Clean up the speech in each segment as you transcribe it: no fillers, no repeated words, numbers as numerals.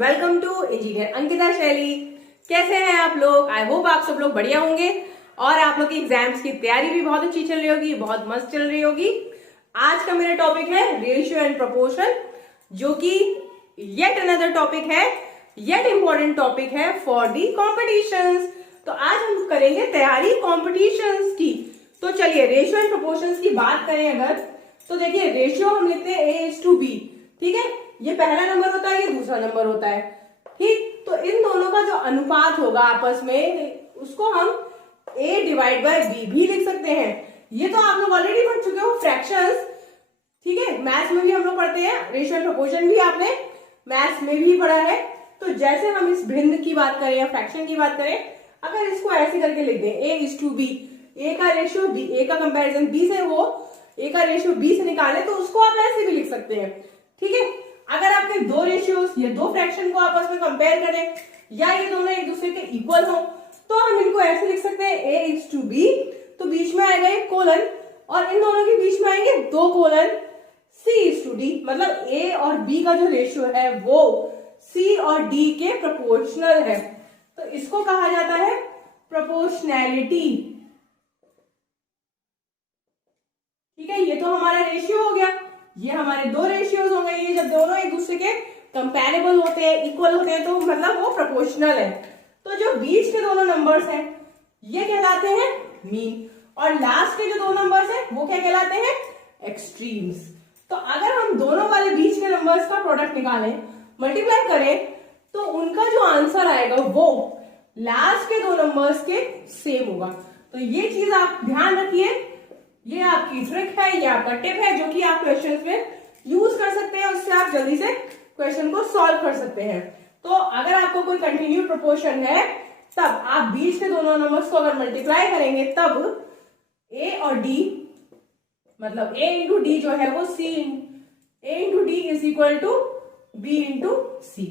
Welcome to engineer Ankita शैली। कैसे हैं आप लोग? आई होप आप सब लोग बढ़िया होंगे और आप लोग की एग्जाम्स की तैयारी भी बहुत अच्छी चल रही होगी, बहुत मस्त चल रही होगी। आज का मेरा टॉपिक है रेशियो एंड प्रोपोर्शन, जो कि येट अनदर टॉपिक है, येट इंपॉर्टेंट टॉपिक है फॉर दी कॉम्पिटिशंस। तो आज हम करेंगे तैयारी कॉम्पिटिशंस की। तो चलिए रेशियो एंड प्रोपोर्शंस की बात करें अगर, तो देखिए रेशियो हम लिखते हैं A:B, ठीक है। ये पहला नंबर होता है, ये दूसरा नंबर होता है, ठीक। तो इन दोनों का जो अनुपात होगा आपस में, उसको हम A/B भी लिख सकते हैं। ये तो आप लोग ऑलरेडी पढ़ चुके हो फ्रैक्शंस, ठीक है। मैथ्स में भी हम लोग पढ़ते हैं, रेशियो एंड प्रोपोर्शन भी आपने मैथ्स में भी पढ़ा है। तो जैसे हम इस भिन्न की बात करें या फ्रैक्शन की बात करें, अगर इसको ऐसे करके लिख दें A:B, A का रेशियो B, A का कंपैरिजन B से हो, A का रेशियो B से निकाले, तो उसको आप ऐसे भी लिख सकते हैं, ठीक है। अगर आपके दो रेशियोज या दो फ्रैक्शन को आपस में कंपेयर करें या ये दोनों एक दूसरे के इक्वल हो, तो हम इनको ऐसे लिख सकते हैं A:B, तो बीच में आएगा एक कोलन और इन दोनों के बीच में आएंगे दो कोलन C:D, मतलब A और B का जो रेशियो है वो C और D के प्रोपोर्शनल है। तो इसको कहा जाता है प्रोपोर्शनैलिटी, ठीक है। ये तो हमारा रेशियो हो गया, ये हमारे दो रेशियोज हो गए। ये जब दोनों एक दूसरे के कंपैरेबल होते हैं, इक्वल होते हैं, तो मतलब वो प्रोपोर्शनल है। तो जो बीच के दोनों नंबर्स हैं ये कहलाते हैं मीन, और लास्ट के जो दो नंबर्स हैं वो क्या कहलाते हैं? एक्सट्रीम्स। तो अगर हम दोनों वाले बीच के नंबर्स का प्रोडक्ट निकालें, मल्टीप्लाई करें, तो उनका जो आंसर आएगा वो लास्ट के दो नंबर्स के सेम होगा। तो ये चीज आप ध्यान रखिए, ये आपकी ट्रिक है, ये आपका टिप है, जो कि आप क्वेश्चंस में यूज कर सकते हैं। उससे आप जल्दी से क्वेश्चन को सॉल्व कर सकते हैं। तो अगर आपको कोई कंटिन्यू प्रोपोर्शन है, तब आप बीच के दोनों नंबर्स को अगर मल्टीप्लाई करेंगे, तब A और D, मतलब A इंटू डी जो है वो A into D is equal to B into C,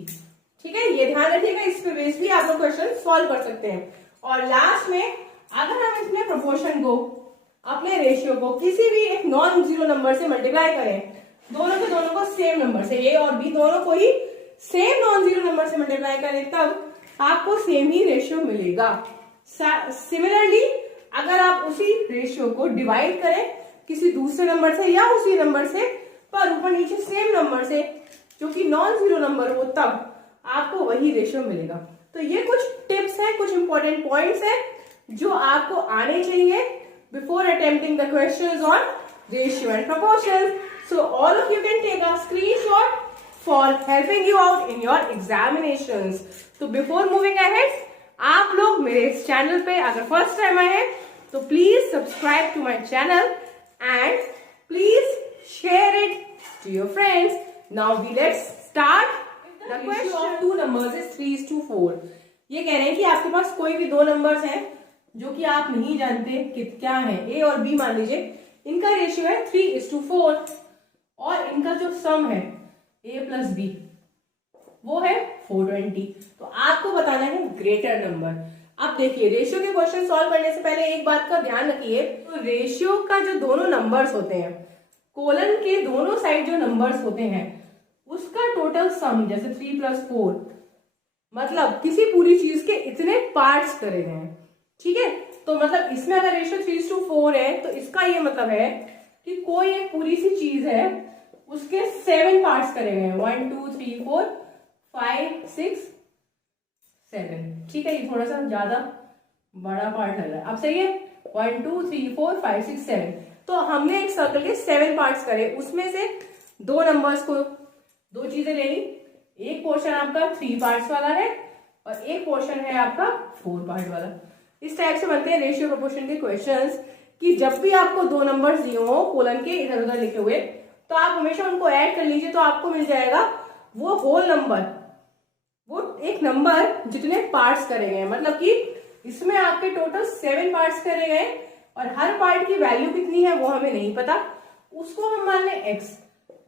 ठीक है। ये ध्यान रखिएगा, इस पे बेस भी आप लोग क्वेश्चन सॉल्व कर सकते हैं। और लास्ट में अगर हम इसमें प्रोपोर्शन को, अपने रेशियो को किसी भी एक नॉन जीरो नंबर से मल्टीप्लाई करें, दोनों के दोनों को सेम नंबर से, A और B दोनों को ही सेम नॉन जीरो नंबर से मल्टीप्लाई करें, तब आपको सेम ही रेशियो मिलेगा। सिमिलरली अगर आप उसी रेशियो को डिवाइड करें किसी दूसरे नंबर से या उसी नंबर से, पर ऊपर नीचे सेम नंबर से जो कि नॉन जीरो नंबर हो, तब आपको वही रेशियो मिलेगा। तो ये कुछ टिप्स हैं, कुछ इंपॉर्टेंट पॉइंट्स हैं जो आपको आने चाहिए before attempting the questions on ratio and proportions. So all of you can take a screenshot for helping you out in your examinations. So before moving ahead, आप लोग मेरे इस चैनल पे अगर फर्स्ट टाइम आए हैं, तो please subscribe to my channel and please share it to your friends. Now we let's start. The question of two numbers is 3:4। ये कह रहे हैं कि आपके पास कोई भी दो नंबर्स हैं जो कि आप नहीं जानते कि क्या है, A और B मान लीजिए, इनका रेशियो है 3:4 और इनका जो सम है A प्लस B वो है 420। तो आपको बताना है ग्रेटर नंबर। अब देखिए रेशियो के क्वेश्चन सॉल्व करने से पहले एक बात का ध्यान रखिए, तो रेशियो का जो दोनों नंबर्स होते हैं, कोलन के दोनों साइड जो नंबर्स होते हैं, उसका टोटल सम, जैसे 3+4, मतलब किसी पूरी चीज के इतने पार्ट्स करे गए हैं, ठीक है। तो मतलब इसमें अगर रेशियो 3:4 है, तो इसका ये मतलब है कि कोई एक पूरी सी चीज है, उसके 7 पार्ट्स करे गए हैं, 1 2 3 4 5 6 7, ठीक है। ये थोड़ा सा ज्यादा बड़ा पार्ट लग रहा है, अब सही है। 1 2 3 4 5 6 7, तो हमने एक सर्कल के 7 पार्ट्स करे, उसमें से दो नंबर्स को, दो चीजें ले ली। एक पोर्शन आपका 3 पार्ट्स वाला है और एक पोर्शन है आपका 4 पार्ट वाला। इस टाइप से बनते हैं रेशियो प्रोपोर्शन के क्वेश्चंस, कि जब भी आपको दो नंबर्स दिए हो कोलन के इधर उधर लिखे हुए, तो आप हमेशा उनको ऐड कर लीजिए, तो आपको मिल जाएगा वो होल नंबर, वो एक नंबर जितने पार्ट्स करे गए, मतलब कि इसमें आपके टोटल 7 पार्ट्स करे गए और हर पार्ट की वैल्यू कितनी है वो हमें नहीं पता, उसको हम मान लें x,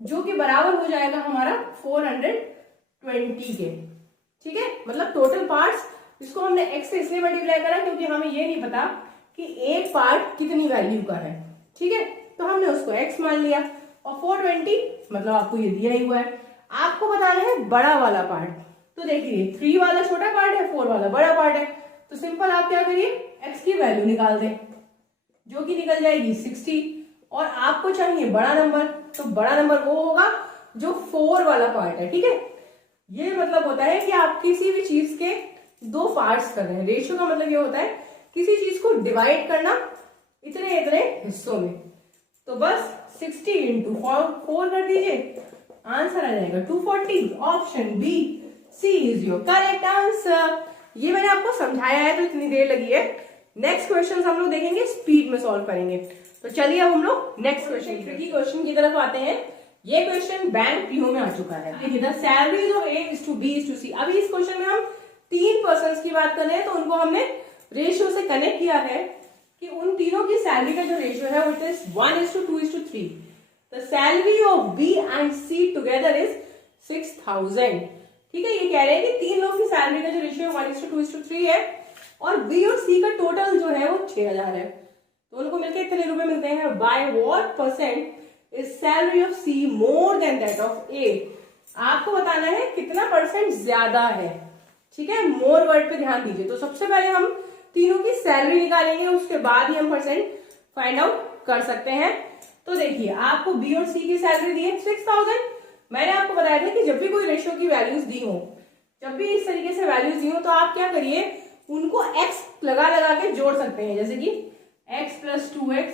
जो कि बराबर हो जाएगा हमारा 420 के, ठीक है। मतलब टोटल पार्ट्स, इसको हमने x से इसलिए मल्टीप्लाई करा क्योंकि हमें ये नहीं पता कि एक पार्ट कितनी वैल्यू का है, ठीक है। तो हमने उसको x मान लिया और 420 मतलब आपको ये दिया ही हुआ है। आपको बताना है बड़ा वाला पार्ट, तो देखिए 3 वाला छोटा पार्ट है, 4 वाला बड़ा पार्ट है, तो सिंपल आप क्या करिए, x की वैल्यू निकाल दें, जो कि निकल जाएगी 60। और आपको चाहिए बड़ा नंबर, तो बड़ा नंबर वो होगा जो 4 वाला पार्ट है। ठीक है, ये मतलब होता है कि आप किसी भी चीज के दो पार्ट्स कर रहे हैं। रेशियो का मतलब ये होता है किसी चीज को डिवाइड करना इतने इतने हिस्सों में। तो बस 60 इंटू 4 कर दीजिए, आंसर आ जाएगा 240। Option B C is your correct answer. ये मैंने आपको समझाया है तो इतनी देर लगी है। नेक्स्ट क्वेश्चन हम लोग देखेंगे, स्पीड में सॉल्व करेंगे। तो चलिए अब हम लोग नेक्स्ट क्वेश्चन, ट्रिकी क्वेश्चन की तरफ आते हैं। ये क्वेश्चन बैंक पीओ में आ चुका है। देखिए, the salaries of A is to B is to C. अभी इस क्वेश्चन में हम 3 पर्सन की बात कर रहे हैं, तो उनको हमने रेशियो से कनेक्ट किया है कि उन तीनों की सैलरी का जो रेशियो है वो it is 1:2:3। The salary of B and C together is 6000। ठीक है, ये कह रहे हैं कि 3 लोगों की सैलरी का जो रेशियो 1:2:3 है और बी और सी का टोटल जो है वो 6000 है। तो उनको मिलकर इतने रुपए मिलते हैं। By what percent is salary of C more than that of A. आपको बताना है कितना परसेंट ज्यादा है। ठीक है, मोर वर्ड पे ध्यान दीजिए। तो सबसे पहले हम तीनों की सैलरी निकालेंगे, उसके बाद ही हम परसेंट फाइंड आउट कर सकते हैं। तो देखिए, आपको बी और सी की सैलरी दी है 6000। मैंने आपको बताया था कि जब भी कोई रेशियो की वैल्यूज दी हो, जब भी इस तरीके से वैल्यूज दी हो, तो आप क्या करिए, उनको x लगा लगा के जोड़ सकते हैं। जैसे कि x plus 2x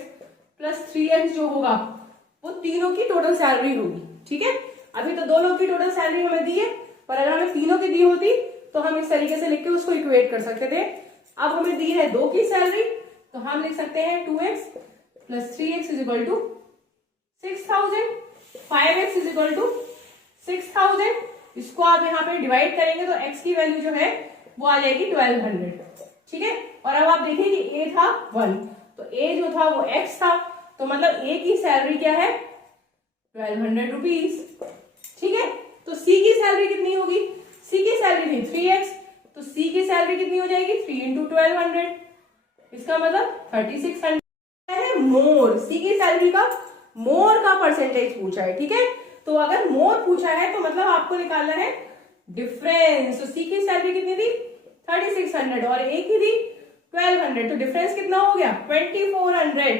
plus 3x जो होगा वो तीनों की टोटल सैलरी होगी। ठीक है, अभी तो 2 लोग की टोटल सैलरी हमें दी है, पर अगर हमें तीनों की दी होती तो हम इस तरीके से लिख के उसको इक्वेट कर सकते थे। अब हमें दी है 2 की सैलरी, तो हम लिख सकते हैं 2x plus 3x is equal to 6000, 5x is equal to 6000। इसको आप यहाँ पे डिवाइड करेंगे तो x की वैल्यू जो है वो आ जाएगी 1200। ठीक है, और अब आप देखिए कि a था 1, तो a जो था वो x था, तो मतलब a की सैलरी क्या है 1200 रुपीज। ठीक है, तो c की सैलरी कितनी होगी, c की सैलरी थी 3x, तो c की सैलरी कितनी हो जाएगी 3 इंटू 1200, इसका मतलब 3600 है। मोर, c की सैलरी का मोर का परसेंटेज पूछा है। ठीक है, तो अगर मोर पूछा है तो मतलब आपको निकालना है डिफरेंस। तो सी की सैलरी कितनी थी 3600 और ए की थी 1200, तो डिफरेंस कितना हो गया 2400।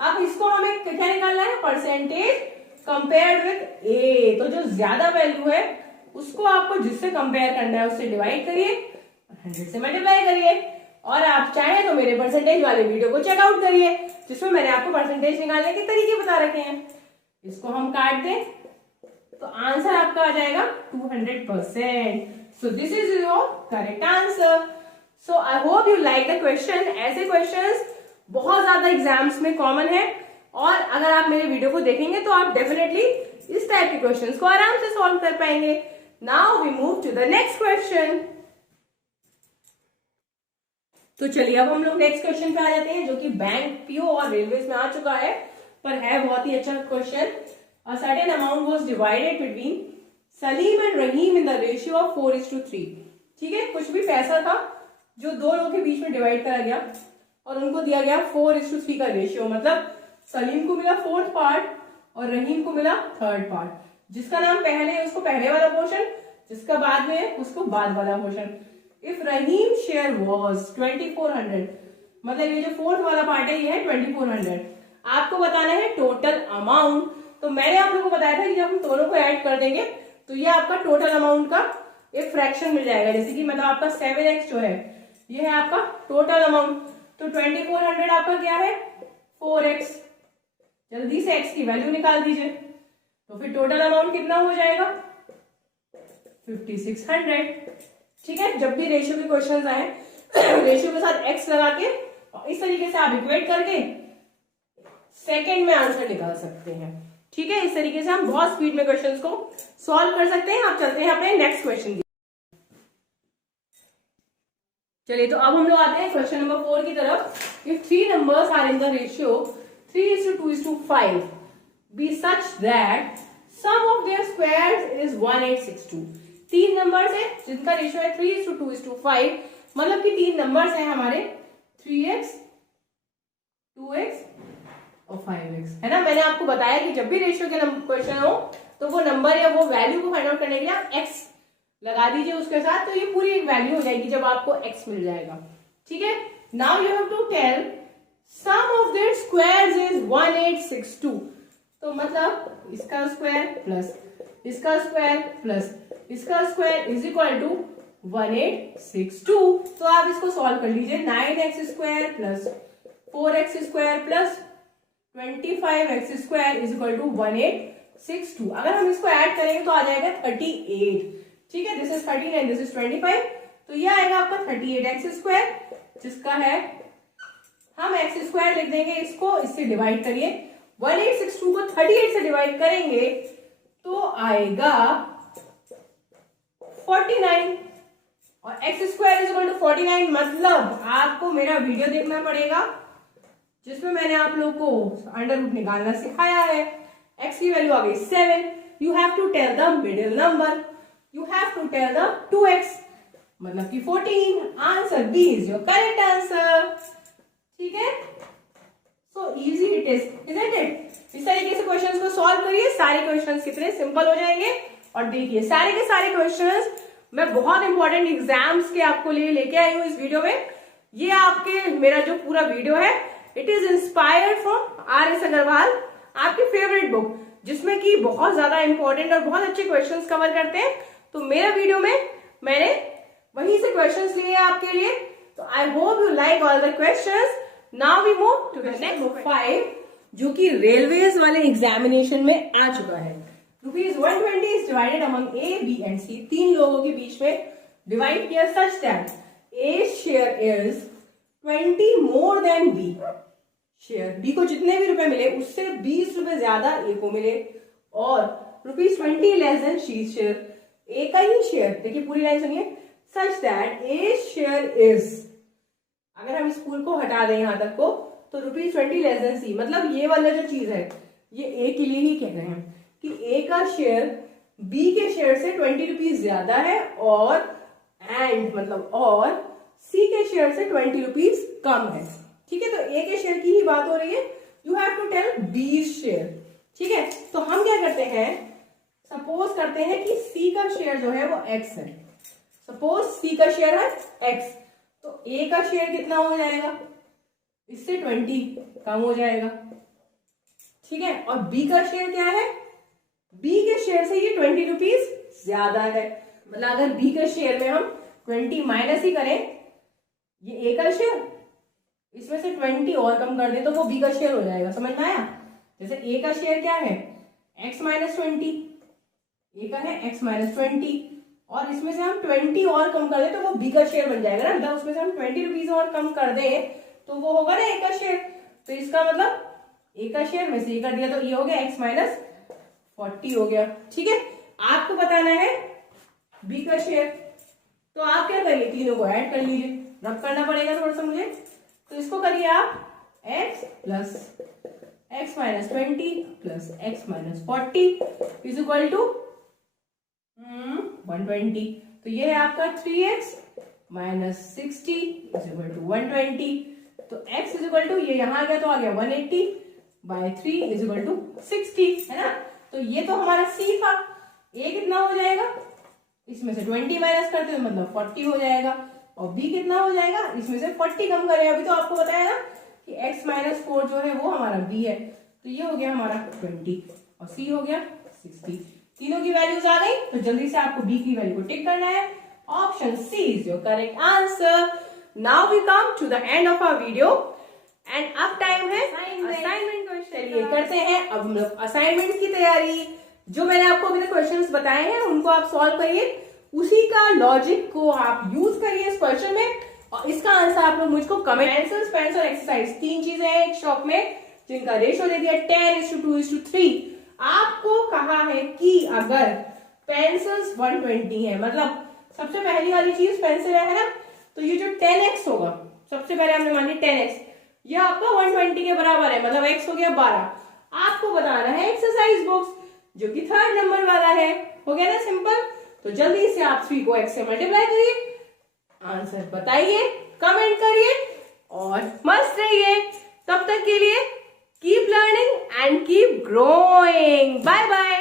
अब इसको हमें क्या निकालना है, परसेंटेज कंपेयर्ड विद ए। तो जो ज्यादा वैल्यू है उसको आपको जिससे कंपेयर करना है उससे डिवाइड करिए, 100 से मल्टीप्लाई करिए, और आप चाहे तो मेरे परसेंटेज वाले वीडियो को चेकआउट करिए जिसमें मैंने आपको परसेंटेज निकालने के तरीके बता रखे हैं। इसको हम काट दें तो आंसर आपका आ जाएगा 200%। So this is your correct answer. So I hope you like the question. ऐसे क्वेश्चंस बहुत ज्यादा एग्जाम्स में कॉमन है, और अगर आप मेरे वीडियो को देखेंगे तो आप डेफिनेटली इस टाइप के क्वेश्चंस को आराम से सॉल्व कर पाएंगे। Now we move to the next question. तो चलिए अब हम लोग नेक्स्ट क्वेश्चन पे आ जाते हैं, जो कि बैंक पीओ और रेलवेज में आ चुका है, पर है बहुत ही अच्छा question. A certain amount was divided between Salim and Rahim in the ratio of 4:3। ठीक है, कुछ भी पैसा था जो 2 लोगों के बीच में डिवाइड करा गया और उनको दिया गया 4:3 का रेशियो। मतलब सलीम को मिला 4th पार्ट और रहीम को मिला 3rd पार्ट। जिसका नाम पहले है उसको पहले वाला पोर्शन, जिसका बाद में है उसको बाद वाला portion. If Rahim share was 2400, मतलब ये जो 4th वाला पार्ट है ये है 2400। आपको बताना है टोटल अमाउंट। तो मैंने आप लोगों को बताया था कि जब हम दोनों को ऐड कर देंगे तो ये आपका टोटल अमाउंट का एक फ्रैक्शन मिल जाएगा। जैसे कि मतलब आपका 7x जो है ये है आपका टोटल अमाउंट, तो 2400 आपका क्या है 4x। जल्दी से x की वैल्यू निकाल दीजिए, तो फिर टोटल अमाउंट कितना हो जाएगा 5600। ठीक है, जब भी रेशियो के क्वेश्चंस आए रेशियो के साथ x लगा के इस तरीके से आप इक्वेट करके सेकंड में आंसर निकाल सकते हैं। ठीक है, इस तरीके से हम बहुत स्पीड में क्वेश्चंस को सॉल्व कर सकते हैं। आप चलते हैं अपने नेक्स्ट क्वेश्चन की। चलिए, तो अब हम लोग आते हैं क्वेश्चन नंबर 4 की तरफ। If 3 numbers are in the ratio 3:2:5 be such that sum of their squares is 1862। 3 numbers है जिनका रेशियो है 3:2:5, मतलब कि 3 नंबर्स हैं हमारे 3x 2x और 5x, है ना। मैंने आपको बताया कि जब भी रेशियो के क्वेश्चन हो तो वो नंबर या वो वैल्यू को फाइंड आउट करने के लिए आप x लगा दीजिए उसके साथ, तो ये पूरी एक वैल्यू हो जाएगी जब आपको x मिल जाएगा। ठीक है, now you have to tell sum of their squares is 1862। तो मतलब इसका स्क्वायर प्लस इसका स्क्वायर प्लस इसका स्क्वायर इज इक्वल टू 1862। तो आप इसको सॉल्व कर लीजिए। 9x square plus 4x square plus 25x square is equal to 1862। अगर हम इसको ऐड करेंगे तो आ जाएगा 38। ठीक है, this is 13 and this is 25, तो ये आएगा आपका 38x स्क्वायर, जिसका है हम x स्क्वायर लिख देंगे, इसको इससे डिवाइड करिए। 1862 को 38 से डिवाइड करेंगे तो आएगा 49 और x square is equal to 49। मतलब आपको मेरा वीडियो देखना पड़ेगा जिसमें मैंने आप लोग को अंडर रूट निकालना सिखाया है। x की वैल्यू आ गई 7। You have to tell the middle number, you have to tell the 2x, मतलब कि 14। Answer B is your correct answer. ठीक है, so easy it isn't it. इस तरीके से क्वेश्चंस को सॉल्व करिए, सारे क्वेश्चंस कितने सिंपल हो जाएंगे। और देखिए सारे के सारे क्वेश्चंस मैं बहुत इंपॉर्टेंट एग्जाम्स के आपको लिए लेके आई हूँ इस वीडियो में। ये आपके मेरा जो पूरा वीडियो है it is inspired from RS Agarwal, आपकी फेवरेट बुक, जिसमें कि बहुत ज्यादा इंपॉर्टेंट और बहुत अच्छे क्वेश्चंस कवर करते हैं। तो मेरा वीडियो में मैंने वहीं से क्वेश्चंस लिए आपके लिए। तो I hope you like all the questions. Now we move to the next 5, जो कि रेलवेज वाले एग्जामिनेशन में आ चुका है। ₹120 is divided among A, B and C। 3 लोगों के बीच में डिवाइड किया such that A share is 20 more than B share. B को जितने भी रुपए मिले उससे 20 रुपए ज्यादा A को मिले, और ₹20 less than C share. A का ही शेयर, देखिए पूरी लाइन सुनिए, such that A share is, अगर हम इस पूल को हटा दें यहां तक को, तो ₹20 लेस देन C। मतलब ये वाला जो चीज है ये A के लिए ही कह रहे हैं कि A का शेयर B के शेयर से 20 रुपीज ज्यादा है, और एंड मतलब और C के शेयर से 20 रुपीज कम है। ठीक है, तो A के शेयर की ही बात हो रही है। You have to tell B share. ठीक है, तो हम क्या करते हैं, सपोज करते हैं कि C का शेयर जो है वो X है। सपोज C का शेयर है X, तो A का शेयर कितना हो जाएगा, इससे 20 कम हो जाएगा। ठीक है, और B का शेयर क्या है, B के शेयर से ये 20 रुपीज ज्यादा है। मतलब अगर B के शेयर में हम 20 माइनस ही करें, ये A का शेयर, इसमें से 20 और कम कर दें तो वो B का शेयर हो जाएगा। समझ में आया? जैसे A का शेयर क्या है, x माइनस 20, A का है x माइनस 20, और इसमें से हम 20 और कम कर दें तो वो B का शेयर बन जाएगा ना। मतलब उसमें से हम 20 रुपीज और कम कर दें तो वो होगा ना A का शेयर। तो इसका मतलब A का शेयर में से ये कर दिया तो ये हो गया x माइनस 40 हो गया। ठीक है, आपको बताना है B का शेयर, तो आप क्या करिए, तीनों को ऐड कर लीजिए। रब करना पड़ेगा थोड़ा सा मुझे, तो इसको करिए आप x plus x minus 20 plus x minus 40 is equal to 120। तो ये है आपका 3x minus 60 is equal to 120। तो x इज इक्वल टू, ये यहां आ गया तो आ गया 180 बाय 3 इज इक्वल टू 60, है ना। तो ये तो हमारा C था। A कितना हो जाएगा, इसमें से 20 माइनस करते हैं मतलब 40 हो जाएगा, और B कितना हो जाएगा, इसमें से 40 कम करें। अभी तो आपको बताया ना कि x माइनस 4 जो है वो हमारा B है, तो ये हो गया हमारा 20 और C हो गया 60। तीनों की वैल्यूज आ गई, तो जल्दी से आपको B की वैल्यू को टिक करना है। Option C is your correct answer. Now we come to the end of our video and अब टाइम है असाइनमेंट क्वेश्चन। चलिए करते हैं अब हम लोग असाइनमेंट की तैयारी। जो मैंने आपको अभी क्वेश्चंस बताए हैं उनको आप सॉल्व करिए, उसी का लॉजिक को आप यूज करिए इस क्वेश्चन में, और इसका आंसर आप लोग मुझको कमेंट। पेंसिल्स, पेन्स और एक्सरसाइज 3 चीजें हैं एक शॉप में जिनका रेशियो दे दिया 10:2:3। आपको कहा है कि अगर पेंसिल्स 120 है, मतलब सबसे पहली वाली चीज पेंसिल है ना, तो ये जो 10x होगा, सबसे पहले हमने मान लिया 10x, ये आपका 120 के बराबर है, मतलब x हो गया 12। आपको बताना है एक्सरसाइज बुक्स जो कि 3rd नंबर वाला है। हो गया ना सिंपल। तो जल्दी से आप 3 को x से मल्टीप्लाई करिए, आंसर बताइए, कमेंट करिए और मस्त रहिए। तब तक के लिए keep learning and keep growing. Bye bye.